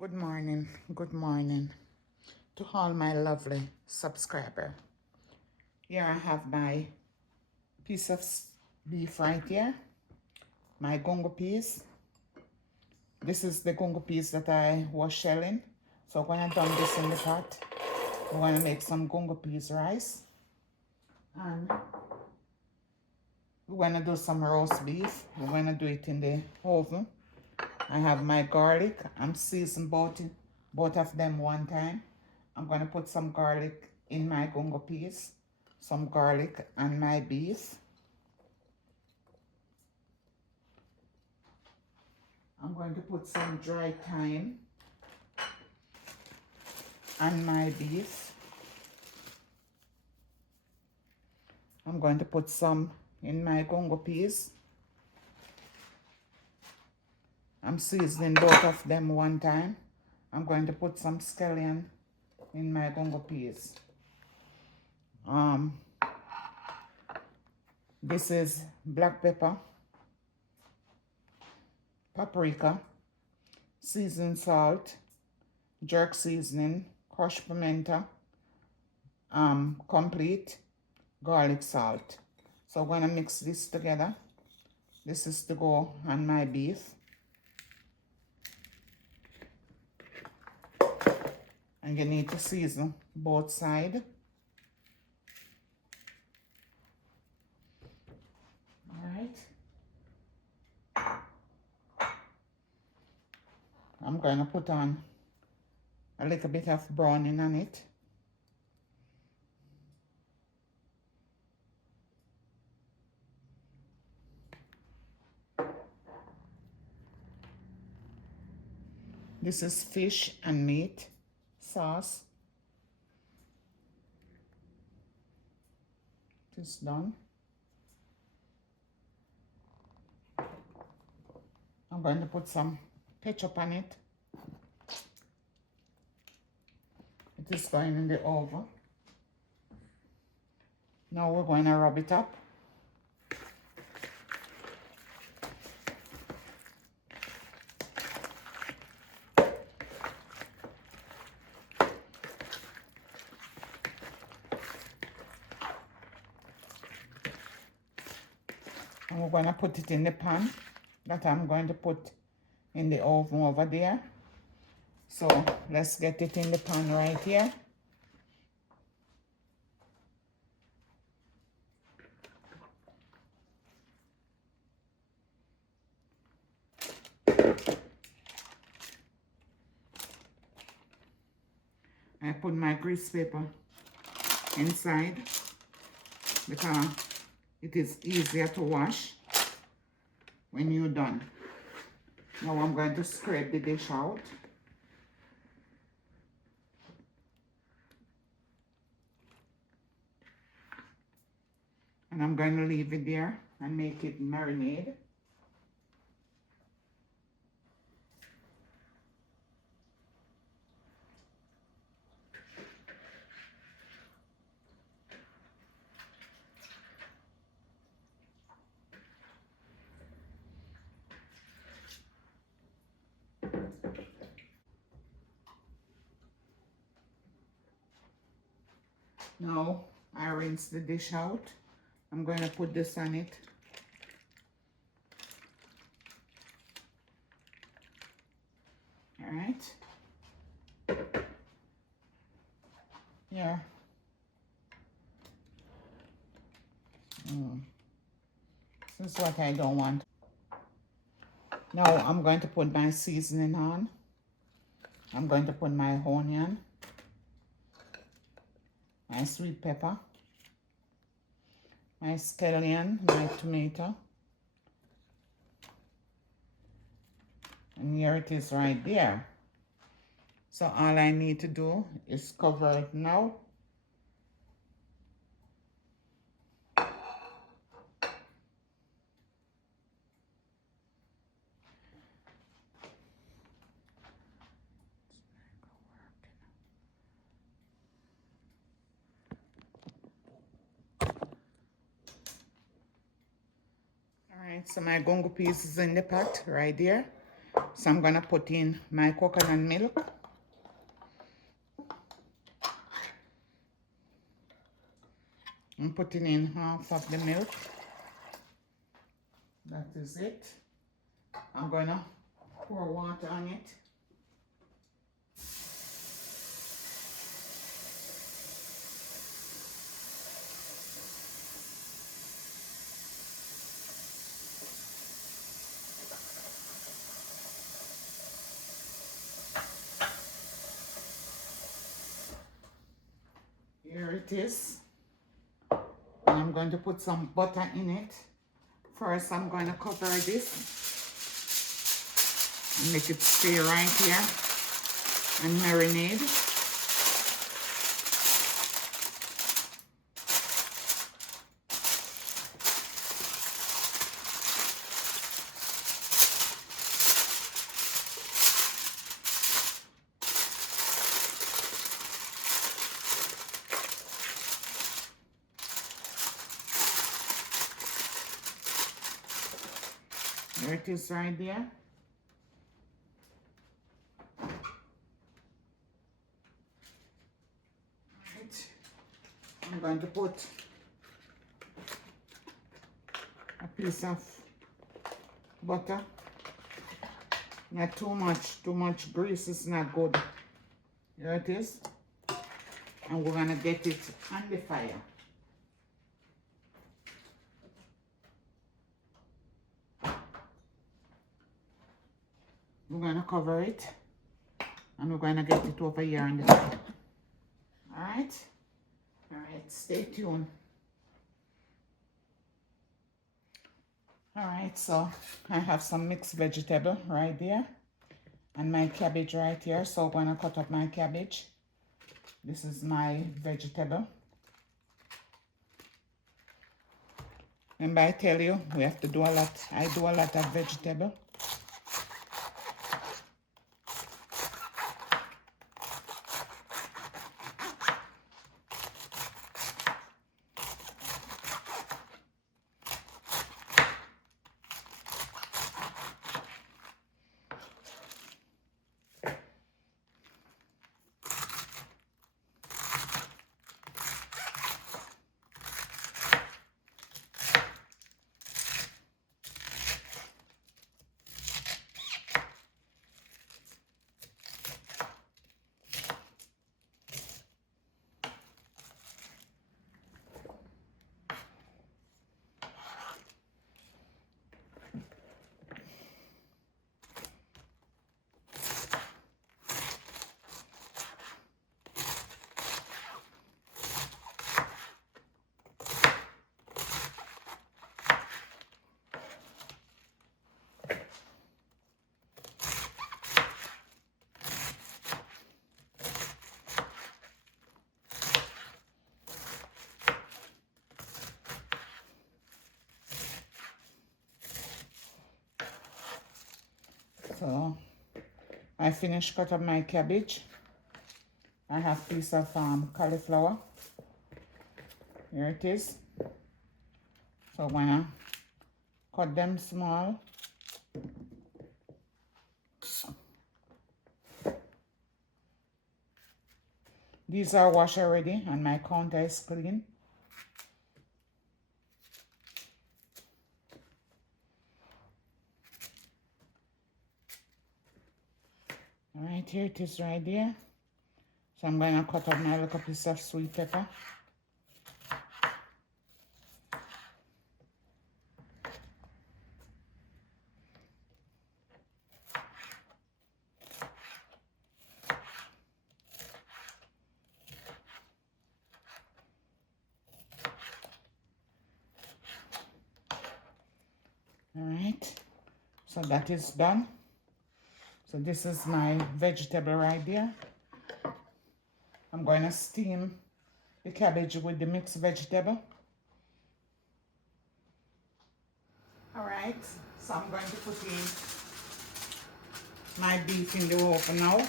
Good morning to all my lovely subscriber. Here I have my piece of beef right here, my gungo peas. This is the gungo peas that I was shelling. So when I dump this in the pot, we're going to make some gungo peas rice. And we're going to do some roast beef. We're going to do it in the oven. I have my garlic. I'm seasoning both of them one time. I'm going to put some garlic in my gungo peas, some garlic on my beef. I'm going to put some dry thyme on my beef. I'm going to put some in my gungo peas. I'm seasoning both of them one time. I'm going to put some scallion in my gungo peas. This is black pepper, paprika, seasoned salt, jerk seasoning, crushed pimento, complete garlic salt. So I'm going to mix this together. This is to go on my beef. And you need to season both sides. Alright. I'm going to put on a little bit of browning on it. This is fish and meat sauce. It is done. I'm going to put some ketchup on it. It is going in the oven. Now we're going to rub it up. And we're going to put it in the pan that I'm going to put in the oven over there. So let's get it in the pan right here. I put my grease paper inside because it is easier to wash when you're done. Now I'm going to scrape the dish out. And I'm going to leave it there and make it marinade. Now I rinse the dish out. I'm going to put this on it. All right. Yeah. This is what I don't want. Now I'm going to put my seasoning on. I'm going to put my onion, my sweet pepper, my scallion, my tomato. And here it is right there. So all I need to do is cover it now. All right, so my gungo peas is in the pot right there. So I'm gonna put in my coconut milk. I'm putting in half of the milk. That is it. I'm gonna pour water on it. Here it is. And I'm going to put some butter in it. First, I'm going to cover this and make it stay right here and marinate. There it is right there. Right. I'm going to put a piece of butter. Not too much grease is not good. There it is. And we're gonna get it on the fire. We're gonna cover it and we're gonna get it over here on the fire. Alright? Alright, stay tuned. Alright, so I have some mixed vegetable right there and my cabbage right here. So I'm gonna cut up my cabbage. This is my vegetable. Remember I tell you, we have to do a lot. I do a lot of vegetable. So I finished cut up my cabbage. I have a piece of cauliflower. Here it is. So I'm gonna cut them small. These are washed already and my counter is clean. Alright, here it is right there. So I'm going to cut up my little piece of sweet pepper. Alright, so that is done. So this is my vegetable right there. I'm going to steam the cabbage with the mixed vegetable. Alright, so I'm going to put in my beef in the oven now.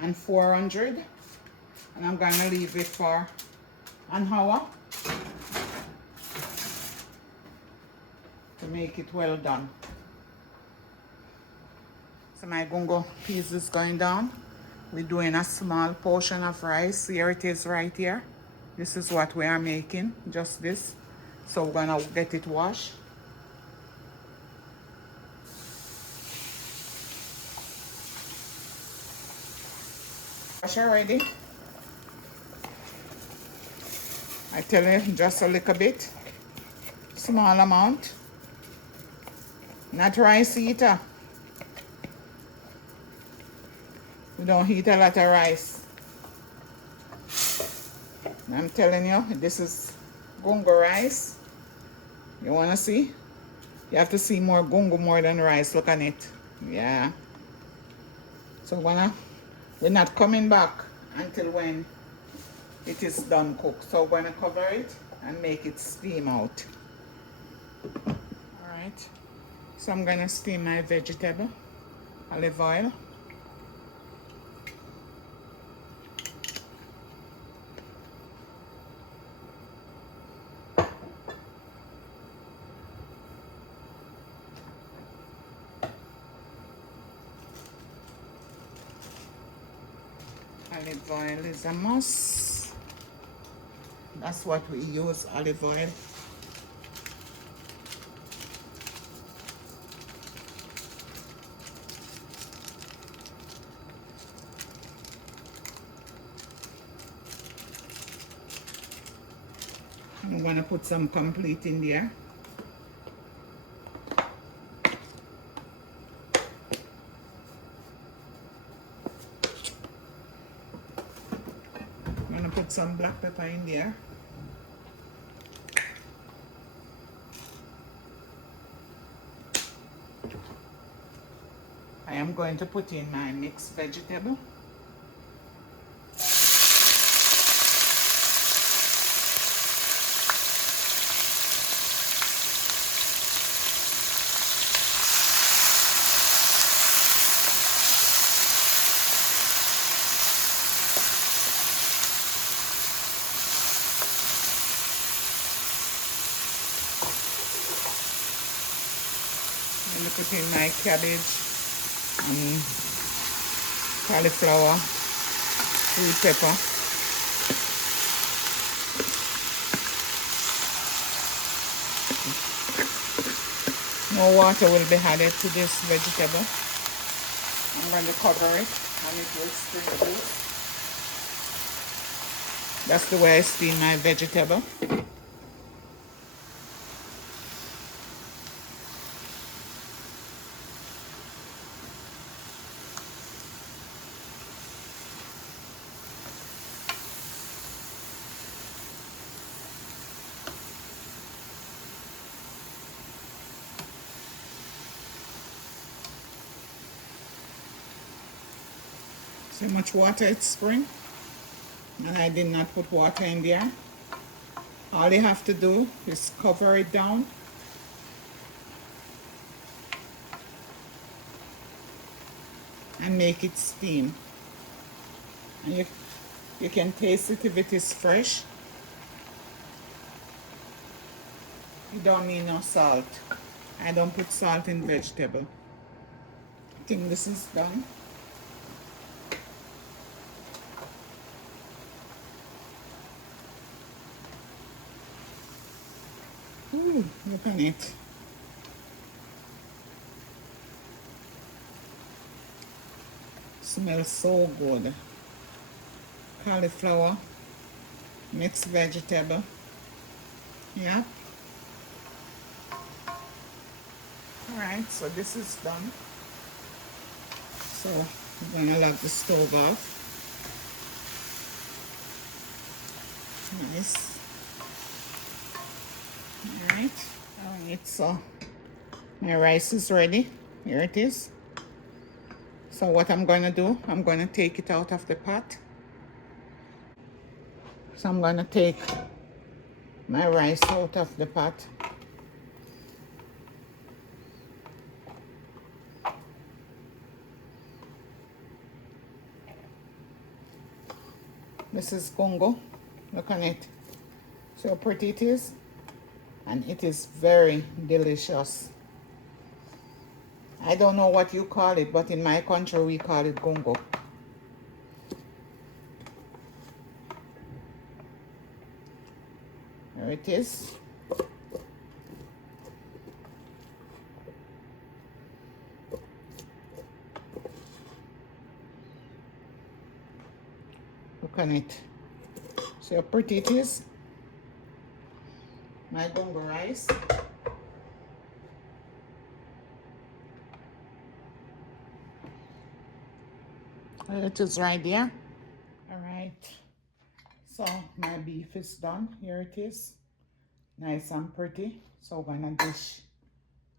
And 400. And I'm going to leave it for an hour to make it well done. So my gungo peas is going down. We're doing a small portion of rice. Here it is right here. This is what we are making, just this. So we're gonna get it washed. Wash already. I tell you, just a little bit. Small amount. Not rice eater. We don't eat a lot of rice. I'm telling you, this is gungo rice. You wanna see? You have to see more gungo more than rice. Look on it. Yeah. So we're not coming back until when it is done cooked. So we're gonna cover it and make it steam out. Alright. So I'm gonna steam my vegetable. Olive oil. Olive oil is a must. That's what we use, olive oil. I'm gonna put some complete in there. I'm gonna put some black pepper in there. I am going to put in my mixed vegetable. I'm going to put in my cabbage, cauliflower, sweet pepper. No water will be added to this vegetable. I'm going to cover it and it will spring juice. That's the way I steam my vegetable. See how much water it spring? And I did not put water in there. All you have to do is cover it down. And make it steam. And you can taste it if it is fresh. You don't need no salt. I don't put salt in vegetable. I think this is done. Ooh, look at it. Smells so good. Cauliflower, mixed vegetable. Yeah. Alright, so this is done. So I'm gonna lock the stove off. Nice. Alright, so my rice is ready. Here it is. So what I'm gonna do, I'm gonna take it out of the pot. So I'm gonna take my rice out of the pot. This is gungo. Look on it. See how pretty it is? And it is very delicious. I don't know what you call it, but in my country we call it gungo. There it is. Look on it. See how pretty it is? My gungo rice. It is right there. All right. So my beef is done. Here it is. Nice and pretty. So I'm gonna dish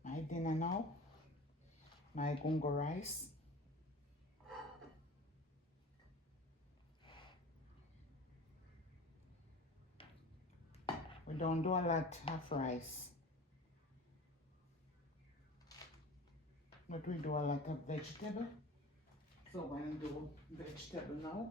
my dinner now. My gungo rice. We don't do a lot of rice, but we do a lot of vegetable. So we're gonna do vegetable now.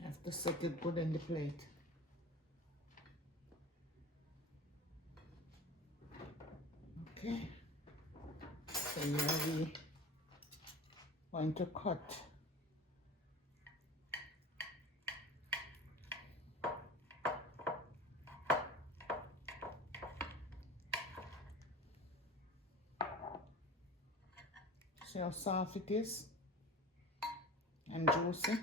I have to set it good in the plate. Okay. So here we going to cut see how soft it is and juicy.